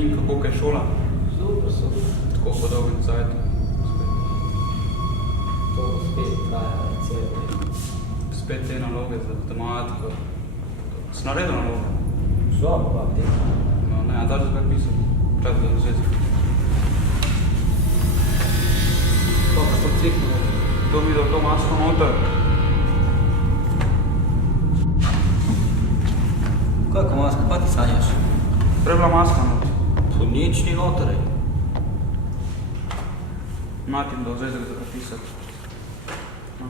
Linka, koliko je šola? Super. Tako po dolgem cajtu. To spet traja cel dan. Spet te naloge za matematiko. Si naredil naloge? Zelo, pa gdje? No, ne, a daš za kaj pisati? Čakaj, da vzeti. To pa sem ciknul. To videl to masko noter. Kako maska? Pa ti sanjaš? Prej bila maska noter. Tu nič ni noter. Matim da vzeti za kaj pisati. No.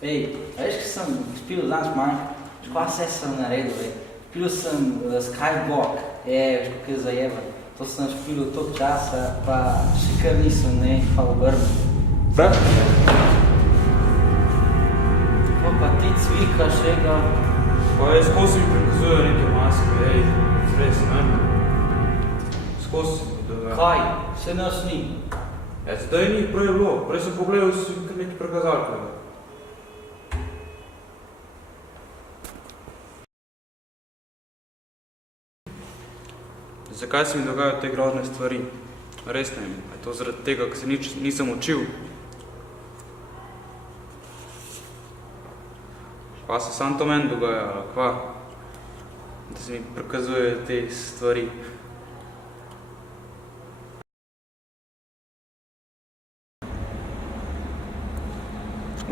Ej, a veš, kaj sem spil danes manj? Kva vse sem naredil, ej? Spil sem Skywalk, veš, kako je zajeban. To sem špil toliko časa, pa še kar nisem, ne, pa obrnil. Da? Pa ti cvikaš, ega. Pa je, skozi mi prikazujejo neke maske, ej, res, ne? Skozi mi dogaja. Kaj? Vse nas ni. Ja, zdaj ni, prej je bilo. Prej sem pogledal, si kar nekaj prikazalkega. Zakaj se mi dogajajo te grozne stvari? Res ne vem. Je to zaradi tega, ker se nisem učil? Pa se samo to meni dogaja, ali kva? Da se mi prikazujejo te stvari.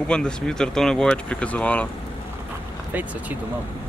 Upam, da se mi jutri to ne bo več prikazovalo. Pejt se oči domov.